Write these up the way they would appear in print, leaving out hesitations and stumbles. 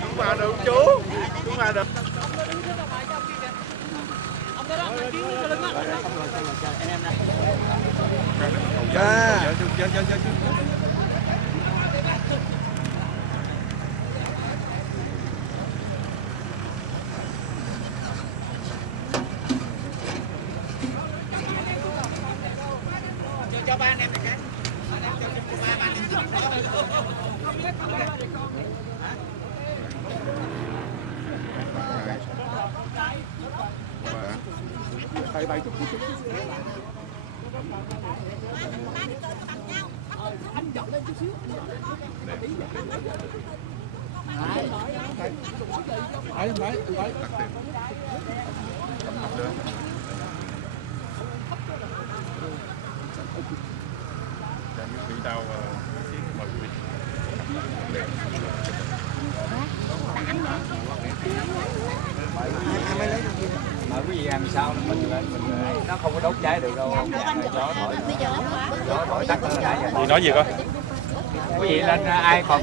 Cũng vào được chú. Cũng vào được. Cho ba anh em này cái. Thầy bày chút chút. Anh dọn lên chút xíu. Đấy. Bị đau mời quý vị. Mời quý vị ăn sao mình nó không có đốt cháy được đâu. Gió thổi tắt nó đã vậy. Chị nói gì coi? Quý vị lên ai còn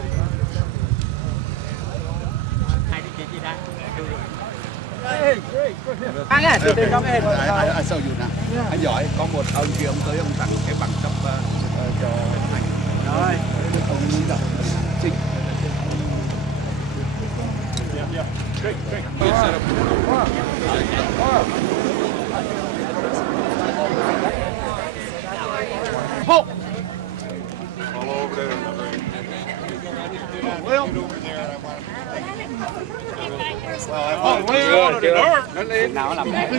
Anh à, từ từ cho cái hình. Anh sao dù nào? Anh giỏi, có một ông kia ông tới ông tặng cái bằng cấp cho Thành. Rồi. Ông Động Trinh. Great. Halt. All over there. nào làm đẹp.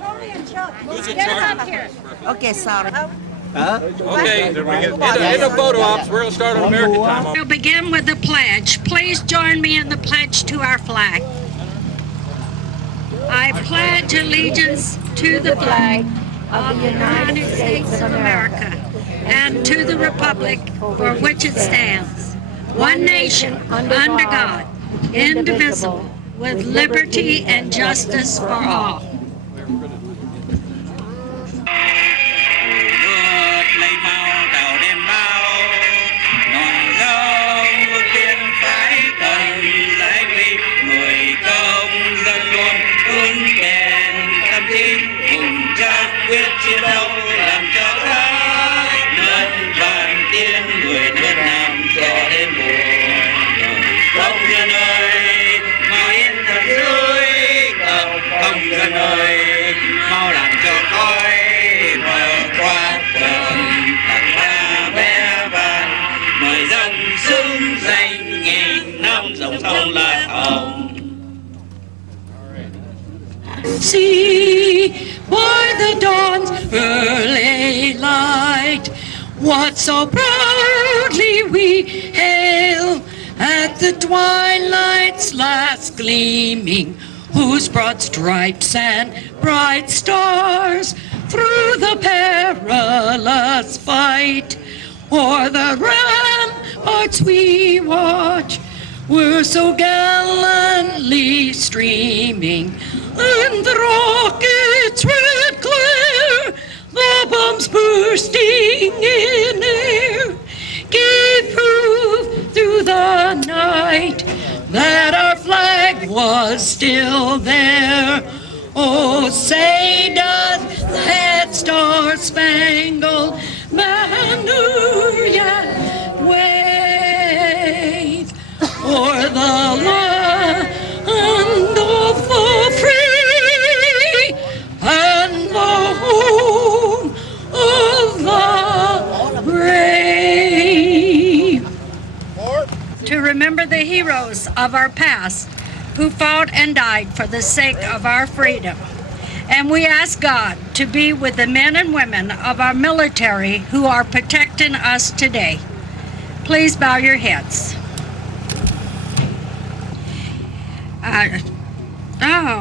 Tony and Chuck. Get up here. Okay, sorry. Okay, end of photo ops. We're going to start on American time. We'll begin with the pledge. Please join me in the pledge to our flag. I pledge allegiance to the flag of the United States of America and to the republic for which it stands, one nation, under God, indivisible, with liberty and justice for all. See by the dawn's early light what so proudly we hail at the twilight's last gleaming, whose broad stripes and bright stars through the perilous fight o'er the ramparts we watch were so gallantly streaming. And the rockets' red glare, the bombs bursting in air, gave proof through the night that our flag was still there. Oh, say does that star-spangled banner yet wave o'er the land of the free and the home of the brave? To remember the heroes of our past who fought and died for the sake of our freedom. And we ask God to be with the men and women of our military who are protecting us today. Please bow your heads.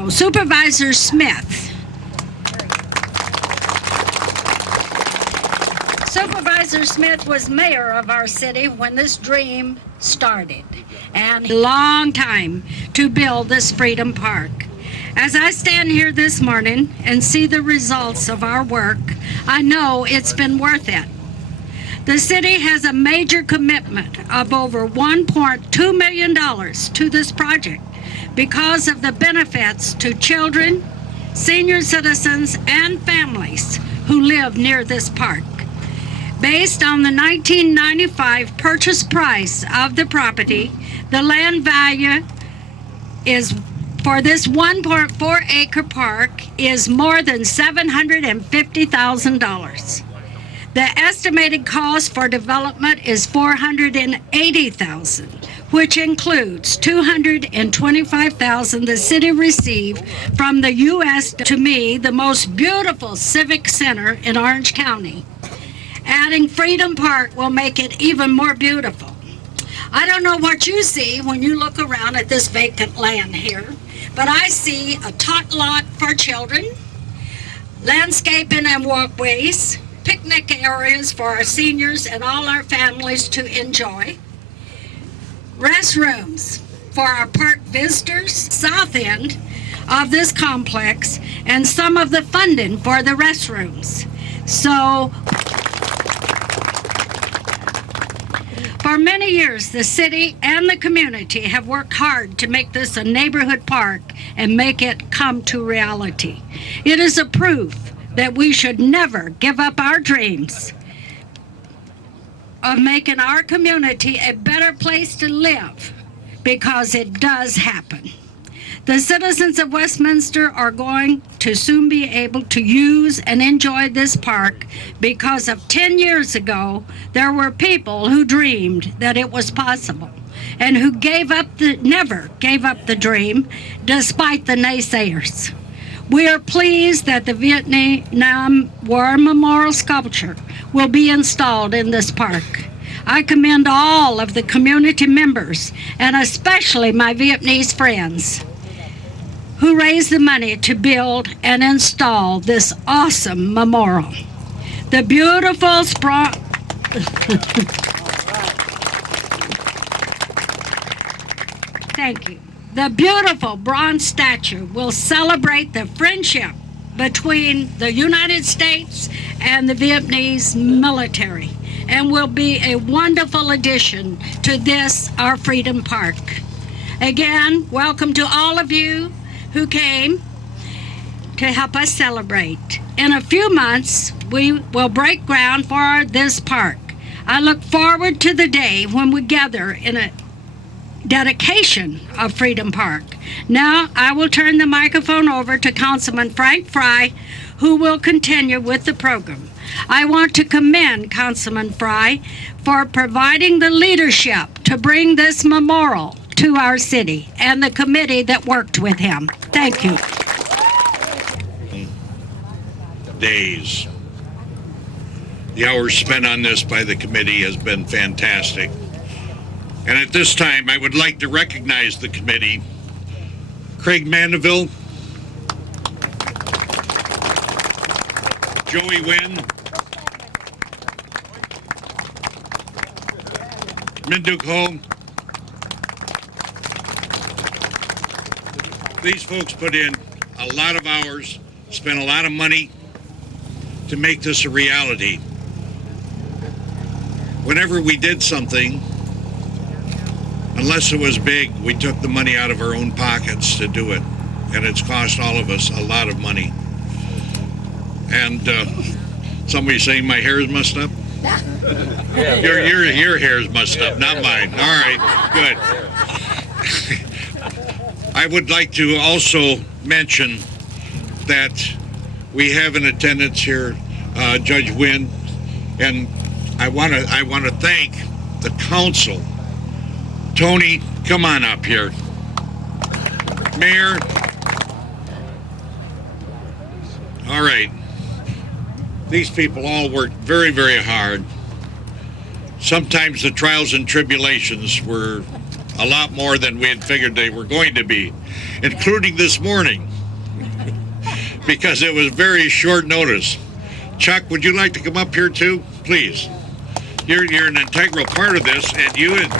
Supervisor Smith. Supervisor Smith was mayor of our city when this dream started, and a long time to build this Freedom Park. As I stand here this morning and see the results of our work, I know it's been worth it. The city has a major commitment of over $1.2 million to this project because of the benefits to children, senior citizens, and families who live near this park. Based on the 1995 purchase price of the property, the land value is for this 1.4 acre park is more than $750,000. The estimated cost for development is $480,000, which includes $225,000 the city received from the U.S. To me, the most beautiful civic center in Orange County. Adding Freedom Park will make it even more beautiful. I don't know what you see when you look around at this vacant land here, but I see a tot lot for children, landscaping and walkways, picnic areas for our seniors and all our families to enjoy, restrooms for our park visitors, south end of this complex, and some of the funding for the restrooms. So, for many years, the city and the community have worked hard to make this a neighborhood park and make it come to reality. It is a proof that we should never give up our dreams of making our community a better place to live, because it does happen. The citizens of Westminster are going to soon be able to use and enjoy this park because of 10 years ago, there were people who dreamed that it was possible and who never gave up the dream despite the naysayers. We are pleased that the Vietnam War Memorial Sculpture will be installed in this park. I commend all of the community members, and especially my Vietnamese friends, who raised the money to build and install this awesome memorial. The beautiful Thank you. The beautiful bronze statue will celebrate the friendship between the United States and the Vietnamese military and will be a wonderful addition to this, our Freedom Park. Again, welcome to all of you who came to help us celebrate. In a few months, we will break ground for this park. I look forward to the day when we gather in a dedication of Freedom Park. Now I will turn the microphone over to Councilman Frank Fry, who will continue with the program. I want to commend Councilman Fry for providing the leadership to bring this memorial to our city and the committee that worked with him. Thank you. Days. The hours spent on this by the committee has been fantastic. And at this time, I would like to recognize the committee. Craig Mandeville, Joey Wynn, Minduk Ho. These folks put in a lot of hours, spent a lot of money to make this a reality. Whenever we did something, unless it was big, we took the money out of our own pockets to do it. And it's cost all of us a lot of money. And somebody saying my hair is messed up? Your hair is messed up, not mine. All right, good. I would like to also mention that we have in attendance here Judge Wynn, and I want to thank the council. Tony, come on up here. Mayor. All right. These people all worked very, very hard. Sometimes the trials and tribulations were a lot more than we had figured they were going to be, including this morning, because it was very short notice. Chuck, would you like to come up here too, please? You're an integral part of this, and you and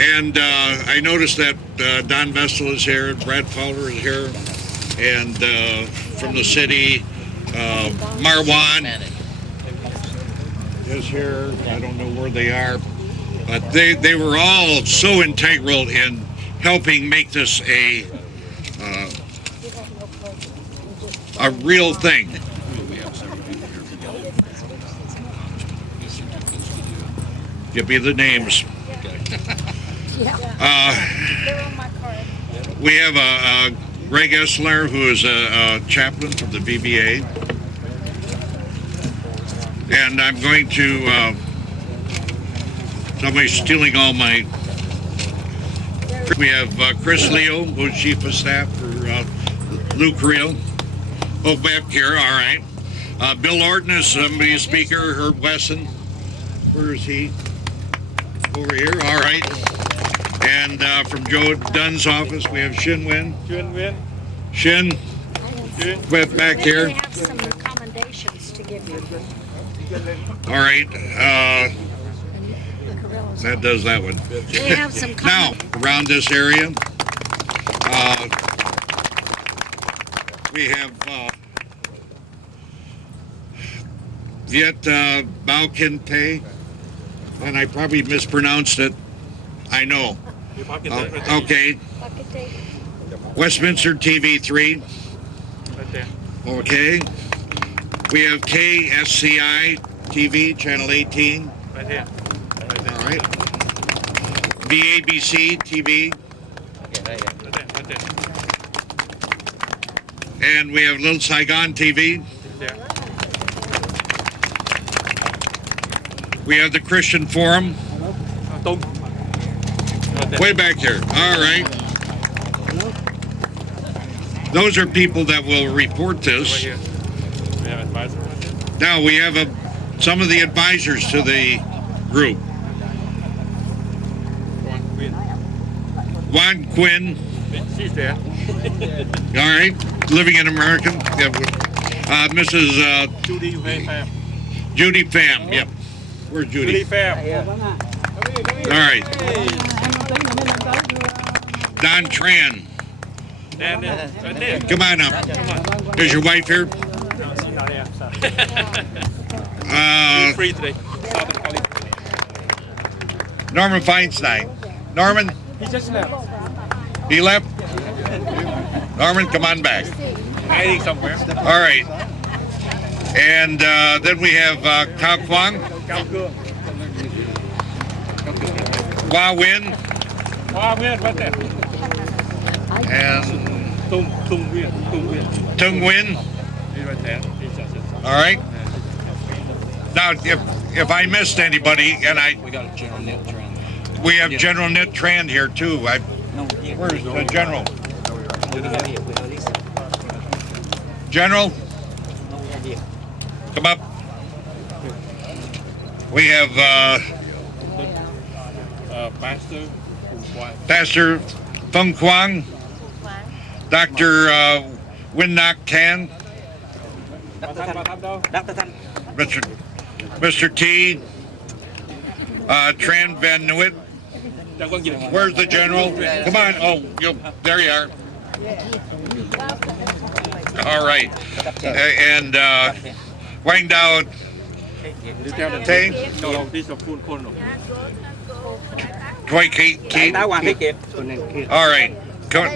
And I noticed that Don Vestal is here, Brad Fowler is here, and from the city, Marwan is here. I don't know where they are, but they were all so integral in helping make this a real thing. Give me the names. We have a Greg Essler, who is a chaplain from the VBA. And I'm going to, somebody's stealing all my, we have Chris Leo, who's Chief of Staff for Lou Creel. Oh, back here, all right. Bill Orton is somebody's speaker, Herb Wesson. Where is he? Over here, all right. And from Joe Dunn's office, we have Shin Win. Shin. With back here. They have some commendations to give you. All right. That does that one. They have some Now, around this area, we have Viet Bao Kinte, and I probably mispronounced it. I know. Okay. Westminster TV3. Okay. We have KSCI TV, channel 18. All right. VABC TV. And we have Little Saigon TV. We have the Christian Forum. Way back here. All right. Those are people that will report this. Now we have some of the advisors to the group. Juan Quinn. She's there. All right. Living in America. Mrs. Judy Pham. Judy Pham. Yep. Where's Judy? Judy Pham. All right. Don Tran. Right there. Come on up. Is your wife here? Free today. Norman Feinstein. Norman? He just left. He left? Norman, come on back. Hiding somewhere. All right. And then we have Cao Quang. Hua Win. Right there. And Tung Win. Tung Win. He's right there. He's just. All right. Now, if I missed anybody, and We got a general net trend. we have General Nit Tran here too. Where's the General? General, come up. We have Pastor Feng Quang, Dr. Win Nak Tan, Mr. T, Tran Van Nuit. Where's the General? Come on. Oh, there you are. All right. And Wang Dao Tay. No, this is a full corner. Toy Keat. All right. Come.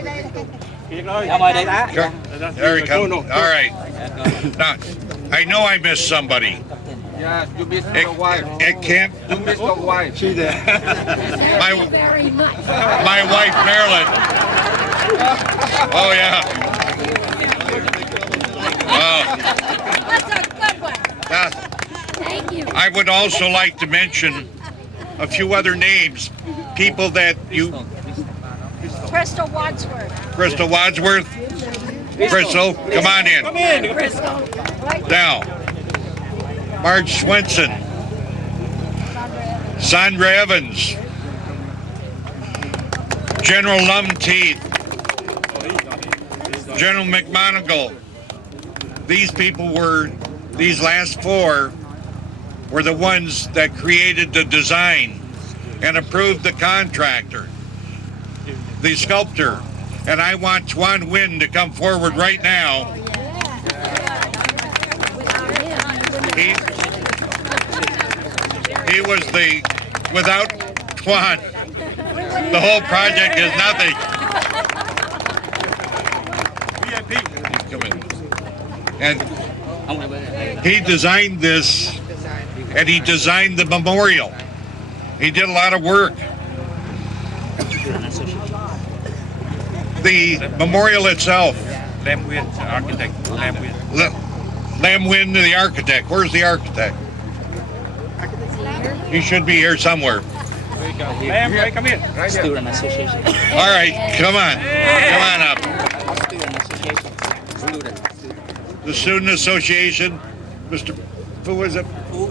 There he comes. All right. Now, I know I missed somebody. Yeah, you missed your wife. It can't. You missed your wife. She's there. My wife, Marilyn. Oh, yeah. That's a good one. Thank you. I would also like to mention a few other names. People that you... Crystal Wadsworth. Crystal Wadsworth. Crystal, come on in. Come in. Crystal. Right. Now, Marge Swenson. Sandra Evans. General Lumteeth. General McMonigal. These people these last four were the ones that created the design. and approved the contractor, the sculptor. And I want Tuan Nguyen to come forward right now. He was without Tuan, the whole project is nothing. Come in. And he designed this, and he designed the memorial. He did a lot of work. The memorial itself. Lam Nguyên, architect. Lam Nguyên. Lam Nguyen, the architect. Where's the architect? He should be here somewhere. Lam, right, come in. Student association. All right, come on. Come on up. Student association. Student. The Student Association, Mr. Fu, is it? Fu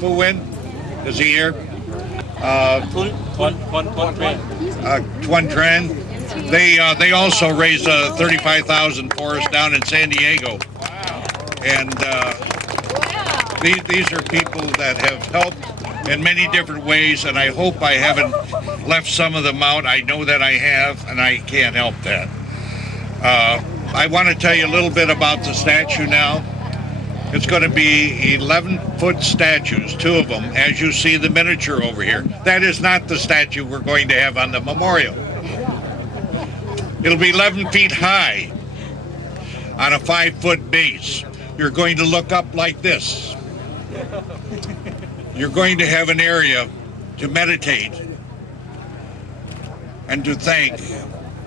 Nguyen? Is he here? Tuan Tran. They also raised 35,000 for us down in San Diego. And these are people that have helped in many different ways, and I hope I haven't left some of them out. I know that I have, and I can't help that. I want to tell you a little bit about the statue now. It's going to be 11-foot statues, 2 of them, as you see the miniature over here. That is not the statue we're going to have on the memorial. It'll be 11 feet high on a 5-foot base. You're going to look up like this. You're going to have an area to meditate and to thank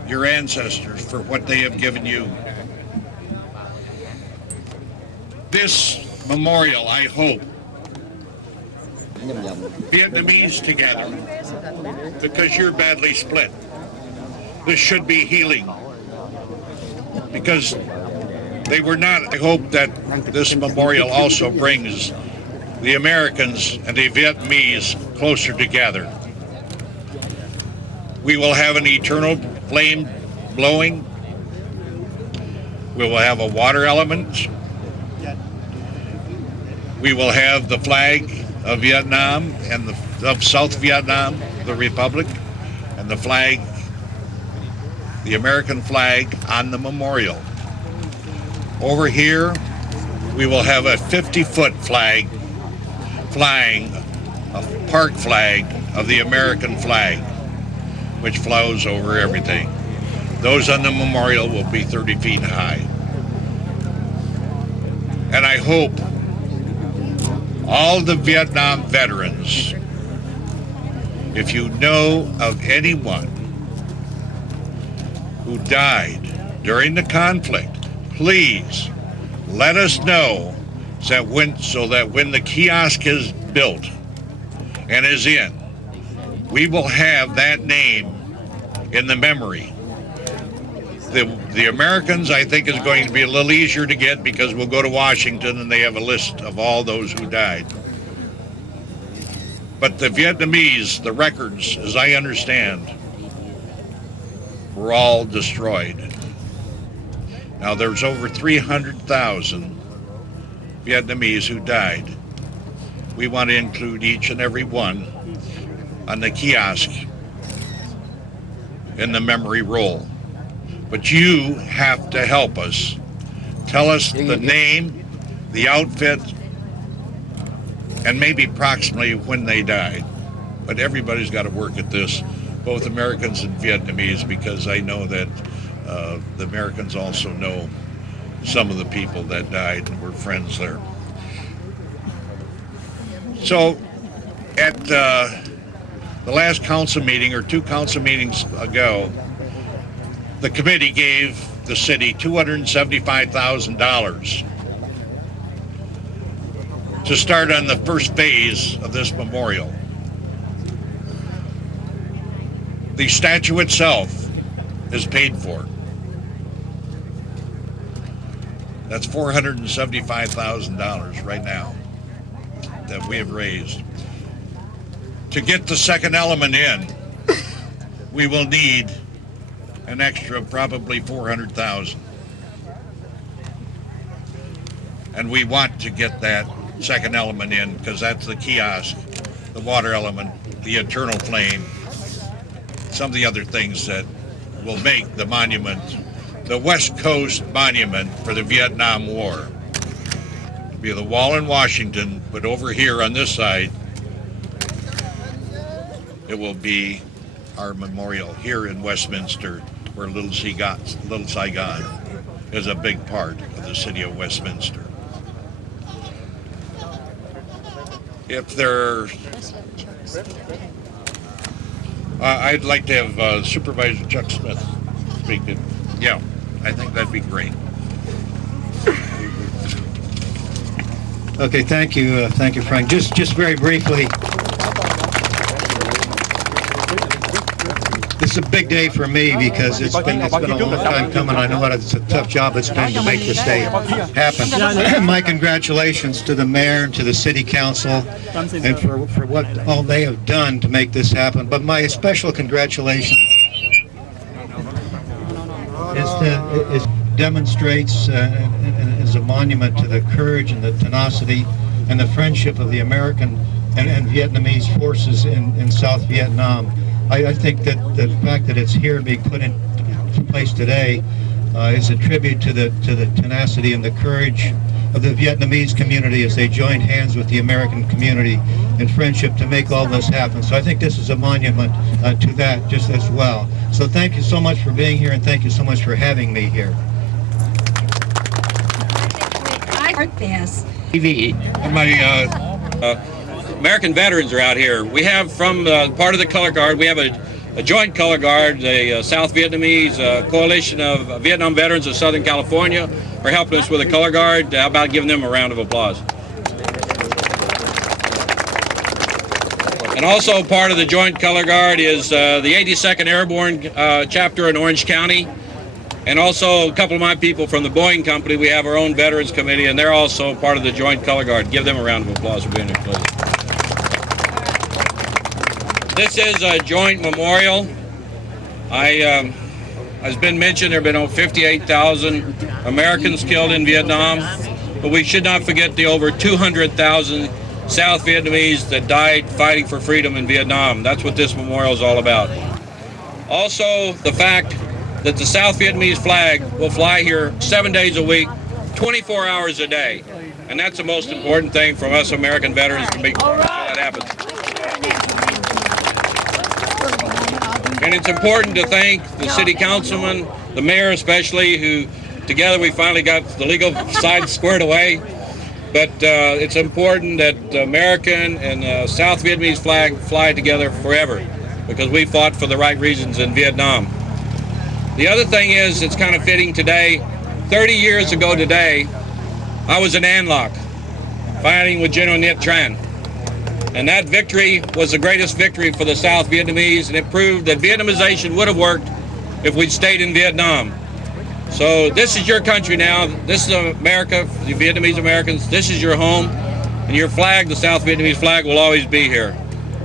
your ancestors for what they have given you. This memorial, I hope, Vietnamese together, because you're badly split. This should be healing, because they were not. I hope that this memorial also brings the Americans and the Vietnamese closer together. We will have an eternal flame blowing. We will have a water element. We will have the flag of Vietnam and of South Vietnam, the Republic, and the flag, the American flag on the memorial. Over here, we will have a 50-foot flag flying, a park flag of the American flag, which flows over everything. Those on the memorial will be 30 feet high. And I hope all the Vietnam veterans, if you know of anyone who died during the conflict, please let us know so that when the kiosk is built and is in, we will have that name in the memory. The Americans, I think, is going to be a little easier to get because we'll go to Washington and they have a list of all those who died. But the Vietnamese, the records, as I understand, were all destroyed. Now, there's over 300,000 Vietnamese who died. We want to include each and every one on the kiosk in the memory roll. But you have to help us. Tell us the name, the outfit, and maybe approximately when they died. But everybody's got to work at this, both Americans and Vietnamese, because I know that the Americans also know some of the people that died and were friends there. So at the last council meeting, or 2 council meetings ago, the committee gave the city $275,000 to start on the first phase of this memorial. The statue itself is paid for. That's $475,000 right now that we have raised. To get the second element in, we will need an extra probably 400,000. And we want to get that second element in because that's the kiosk, the water element, the eternal flame, some of the other things that will make the monument, the West Coast Monument for the Vietnam War. It'll be the wall in Washington, but over here on this side, it will be our memorial here in Westminster, where Little Saigon is a big part of the city of Westminster. If there, I'd like to have Supervisor Chuck Smith speak. Yeah, I think that'd be great. Okay, thank you, Frank. Just very briefly, this is a big day for me because it's been a long time coming. I know what it's a tough job it's been to make this day happen. My congratulations to the mayor and to the city council and for what all they have done to make this happen. But my special congratulations demonstrates is a monument to the courage and the tenacity and the friendship of the American and Vietnamese forces in South Vietnam. I think that the fact that it's here being put in place today is a tribute to the tenacity and the courage of the Vietnamese community as they joined hands with the American community in friendship to make all this happen. So I think this is a monument to that just as well. So thank you so much for being here, and thank you so much for having me here. I heard this. American veterans are out here. We have from part of the color guard, we have a joint color guard, the South Vietnamese Coalition of Vietnam Veterans of Southern California are helping us with a color guard. How about giving them a round of applause? And also part of the joint color guard is the 82nd Airborne chapter in Orange County. And also a couple of my people from the Boeing Company. We have our own Veterans Committee, and they're also part of the joint color guard. Give them a round of applause for being here, please. This is a joint memorial. As been mentioned, there have been over 58,000 Americans killed in Vietnam, but we should not forget the over 200,000 South Vietnamese that died fighting for freedom in Vietnam. That's what this memorial is all about. Also, the fact that the South Vietnamese flag will fly here 7 days a week, 24 hours a day. And that's the most important thing for us American veterans to make sure that happens. And it's important to thank the city councilman, the mayor especially, who together we finally got the legal side squared away. But it's important that the American and South Vietnamese flag fly together forever because we fought for the right reasons in Vietnam. The other thing is, it's kind of fitting today, 30 years ago today, I was in An Loc fighting with General Nhiet Tran. And that victory was the greatest victory for the South Vietnamese, and it proved that Vietnamization would have worked if we'd stayed in Vietnam. So this is your country now. This is America, the Vietnamese Americans. This is your home, and your flag, the South Vietnamese flag, will always be here.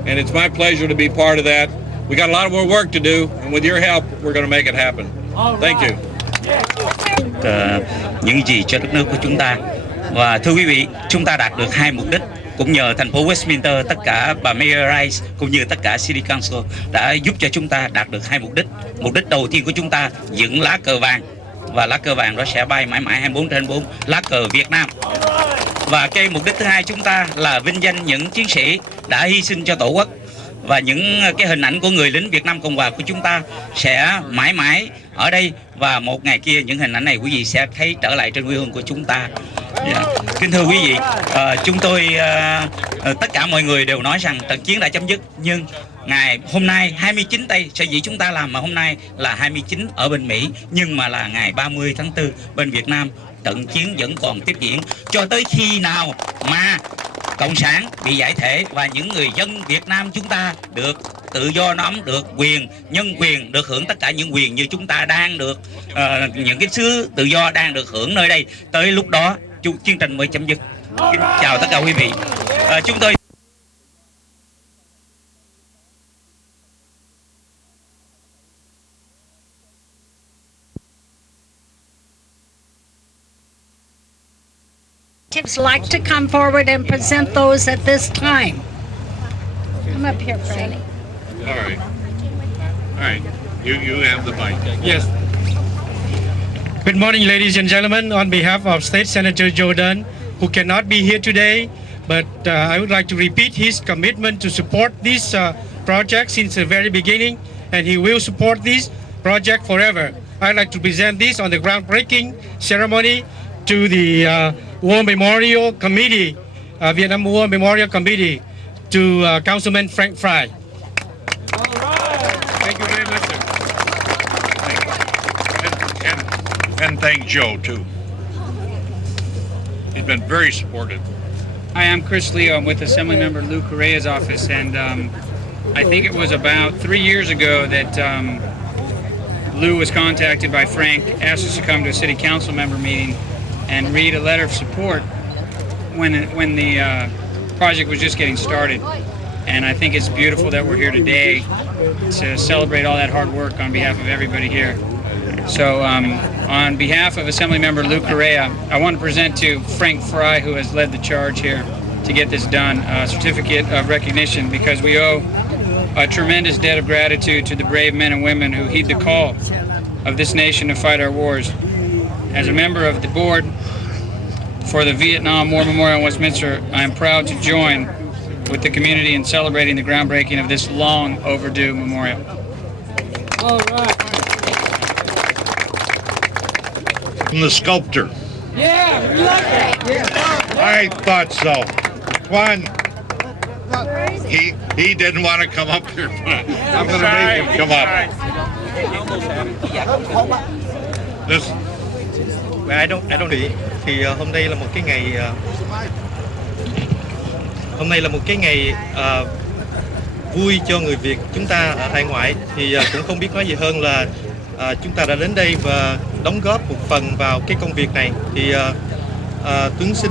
And it's my pleasure to be part of that. We got a lot more work to do, and with your help, we're going to make it happen. Thank you. Những gì cho đất nước của chúng ta. Và thưa quý vị, chúng ta đạt được hai mục đích. Cũng nhờ thành phố Westminster, tất cả bà Mayor Rice cũng như tất cả City Council đã giúp cho chúng ta đạt được hai mục đích. Mục đích đầu tiên của chúng ta dựng lá cờ vàng, và lá cờ vàng đó sẽ bay mãi mãi 24/4, lá cờ Việt Nam. Và cái mục đích thứ hai chúng ta là vinh danh những chiến sĩ đã hy sinh cho Tổ quốc. Và những cái hình ảnh của người lính Việt Nam Cộng Hòa của chúng ta sẽ mãi mãi ở đây, và một ngày kia những hình ảnh này quý vị sẽ thấy trở lại trên quê hương của chúng ta. Kính thưa quý vị, chúng tôi tất cả mọi người đều nói rằng trận chiến đã chấm dứt, nhưng ngày hôm nay 29 Tây, sở dĩ chúng ta làm mà hôm nay là 29 ở bên Mỹ, nhưng mà là ngày 30 tháng 4 bên Việt Nam, trận chiến vẫn còn tiếp diễn cho tới khi nào mà Cộng sản bị giải thể và những người dân Việt Nam chúng ta được tự do nắm được quyền, nhân quyền, được hưởng tất cả những quyền như chúng ta đang được, những cái xứ tự do đang được hưởng nơi đây. Tới lúc đó chiến tranh mới chấm dứt. Kính chào tất cả quý vị. Chúng tôi like to come forward and present those at this time. up here, Frank. All right. All right. You have the mic. Yes. Good morning, ladies and gentlemen. On behalf of State Senator Jordan, who cannot be here today, but I would like to repeat his commitment to support this project since the very beginning, and he will support this project forever. I'd like to present this on the groundbreaking ceremony to the War Memorial Committee, Vietnam War Memorial Committee, to Councilman Frank Fry. Thank you very much, sir. And thank Joe, too. He's been very supportive. Hi, I'm Chris Leo. I'm with Assemblymember Lou Correa's office, and I think it was about 3 years ago that Lou was contacted by Frank, asked us to come to a city council member meeting and read a letter of support when the project was just getting started. And I think it's beautiful that we're here today to celebrate all that hard work on behalf of everybody here. So on behalf of Assemblymember Lou Correa, I want to present to Frank Fry, who has led the charge here to get this done, a certificate of recognition, because we owe a tremendous debt of gratitude to the brave men and women who heed the call of this nation to fight our wars. As a member of the board for the Vietnam War Memorial in Westminster, I am proud to join with the community in celebrating the groundbreaking of this long overdue memorial. All right. From the sculptor. Yeah, we like it. Yeah. I thought so. One, he didn't want to come up here, but I'm going to make him come up. This. I don't thì hôm nay là một cái ngày vui cho người Việt chúng ta ở hải ngoại, thì cũng không biết nói gì hơn là chúng ta đã đến đây và đóng góp một phần vào cái công việc này. Thì Tuấn xin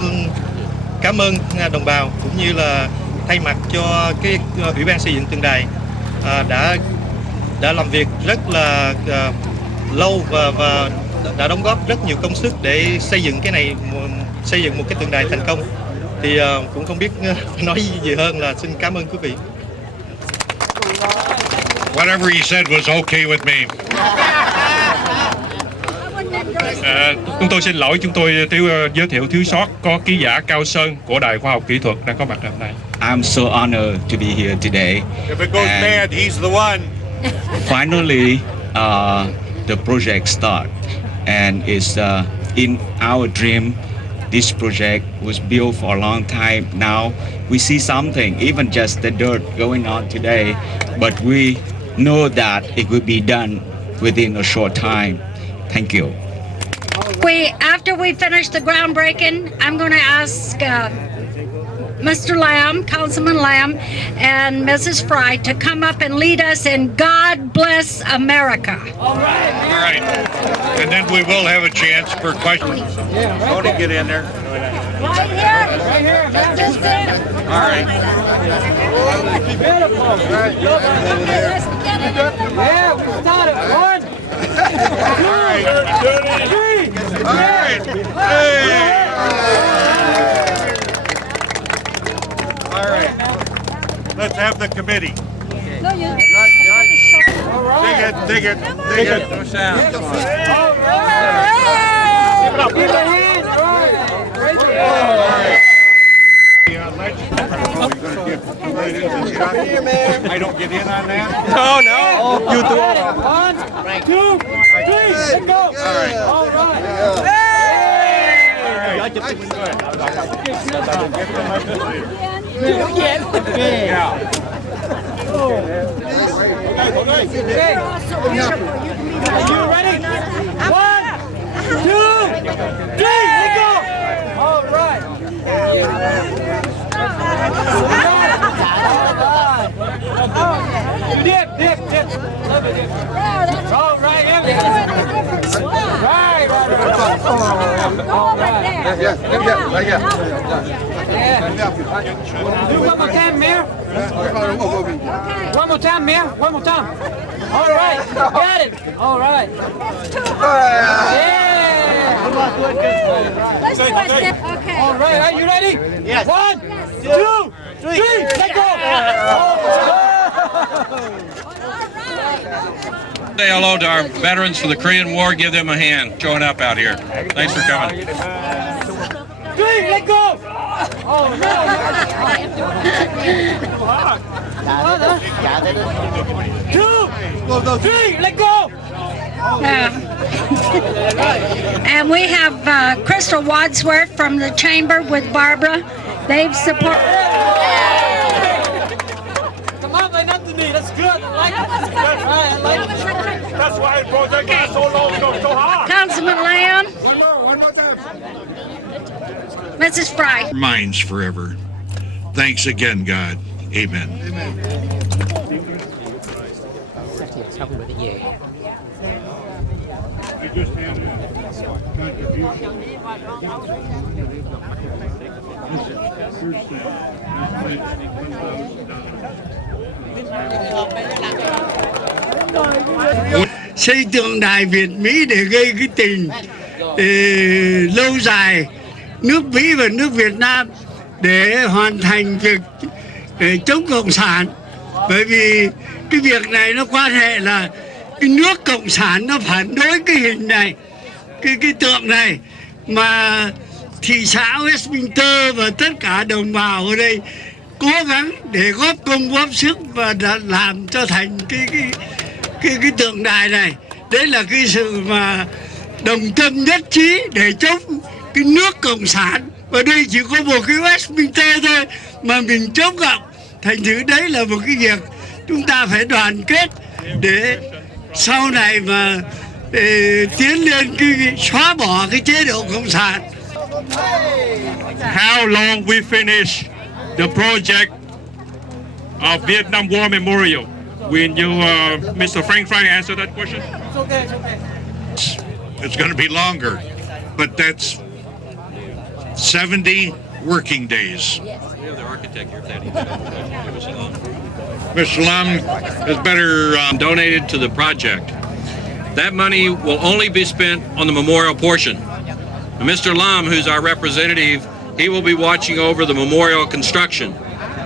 cảm ơn đồng bào, cũng như là thay mặt cho cái Ủy ban xây dựng tượng đài đã làm việc rất là lâu và đã đóng góp rất nhiều công sức để xây dựng cái này, xây dựng một cái tượng đài thành công. Thì cũng không biết nói gì hơn là xin cảm ơn quý vị. Whatever he said was okay with me. Chúng tôi xin lỗi, chúng tôi giới thiệu thiếu sót có ký giả Cao Sơn của Đài Khoa học Kỹ thuật đang có mặt hôm nay. I'm so honored to be here today. If it goes bad, he's the one. Finally, the project start, and it's in our dream. This project was built for a long time. Now we see something, even just the dirt going on today, but we know that it will be done within a short time. Thank you. After we finish the groundbreaking, I'm going to ask Mr. Lamb, Councilman Lamb, and Mrs. Fry to come up and lead us in God Bless America. All right. And then we will have a chance for questions. I want to get in there. Right here. Right here. Just in. All right. Beautiful. Okay, let's get it. Yeah, we started. 1, 2, 3. All right. Hey. All right. Let's have the committee. No, you. Dig it. All right. I don't get in on that? No. You do it. 1, 2, 3. Let's go. All right. All right. Are you ready? 1, 2, 3. Let's go. All right. Dip. Love it, dip. All right, right. All right. Do one more time, Mayor. One more time, Mayor. One more time. All right. Got it. All right. Yeah. Let's do it. Okay. All right. Are you ready? Yes. 1, 2, Say hello to our veterans for the Korean War. Give them a hand showing up out here. Thanks for coming. And we have Crystal Wadsworth from the chamber with Barbara. They've supported. Come on, line up to me. That's good. I like it. That's why it project got so long, so hard. Councilman Lamb. One more time. Mrs. Fry. Minds forever. Thanks again, God. Amen. Xây tượng đài Việt Mỹ để gây cái tình lâu dài nước Mỹ và nước Việt Nam để hoàn thành việc chống cộng sản. Bởi vì cái việc này nó quan hệ là cái nước cộng sản nó phản đối cái hình này, cái tượng này, mà thị xã Westminster và tất cả đồng bào ở đây cố gắng để góp công góp sức và làm cho thành cái tượng đài này. Đấy là cái sự mà đồng tâm nhất trí để chống cái nước cộng sản. Và đây chỉ có một cái Westminster thôi mà mình chống cộng. Thành thử đấy là một cái việc chúng ta phải đoàn kết để sau này mà tiến lên cái xóa bỏ cái chế độ cộng sản. How long we finish the project of Vietnam War Memorial? Will you, Mr. Frank answer that question? It's okay, it's okay. It's going to be longer, but that's 70 working days. We have the architect here, Teddy. Mr. Lam is better Donated to the project. That money will only be spent on the memorial portion. And Mr. Lam, who's our representative, he will be watching over the memorial construction.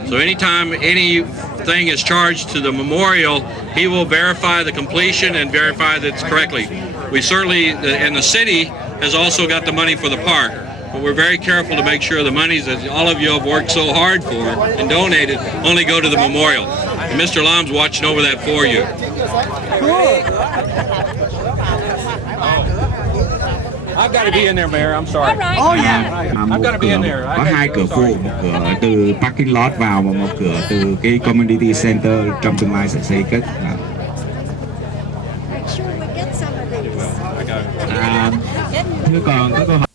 So anytime anything is charged to the memorial, he will verify the completion and verify that it's correctly. We certainly, and the city has also got the money for the park, but we're very careful to make sure the monies that all of you have worked so hard for and donated only go to the memorial. And Mr. Lam's watching over that for you. I've got to be in there, Mayor. I'm sorry. Oh, yeah. I've got to be in there. Có hai cửa phụ, một cửa từ parking lot vào và một cửa từ cái community center trong tương lai sẽ xây cất. Thưa còn có câu hỏi.